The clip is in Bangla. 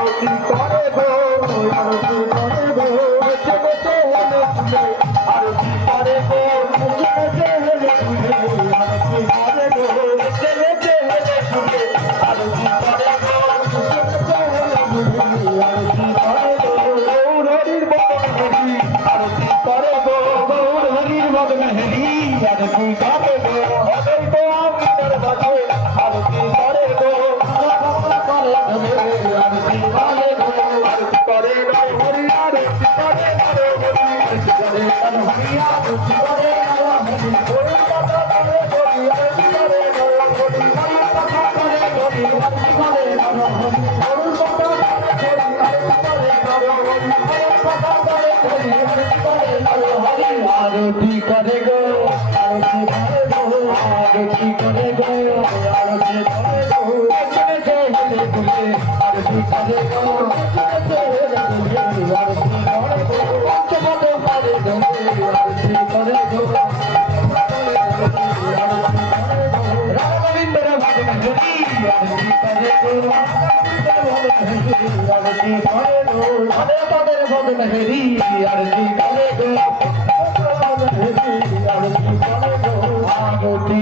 আরতি করে গো আরতি করে গো বেঁচে বেঁচে হেলে ফুলে আরতি করে গো বেঁচে বেঁচে হেলে ফুলে আরতি করে গো বেঁচে বেঁচে হেলে ফুলে আরতি করে গো বেঁচে বেঁচে হেলে ফুলে আরতি করে গো গৌর হরির বদন হরি আরতি করে গো গৌর হরির বদন হরি আরতি করে গো হবেই তো আমিনার বাজে আরতি করে গো করে ধরে আরতি করে গো আরতি করে গো হরি আরতি করে গো হরি আরতি করে গো হরি আরতি করে গো হরি হরি কথা করে হরি আরতি করে গো হরি হরি কথা করে হরি আরতি করে গো হরি হরি কথা করে হরি আরতি করে গো হরি হরি কথা করে হরি আরতি করে গো হরি আরতি করে গো আরতি করে গো আরতি করে গো আরতি করে গো বেঁচে বেঁচে হেলে ফুলে আরতি করে গো বেঁচে বেঁচে হেলে ফুলে আরতি করে গো পঞ্চমত পারে গো আরতি করে গো রাম গোবিন্দের ভজন হরি আরতি করে গো আরতি করে গো রাধে তাদের ভজন হরি আরতি করে গো আরতি করে গো আরতি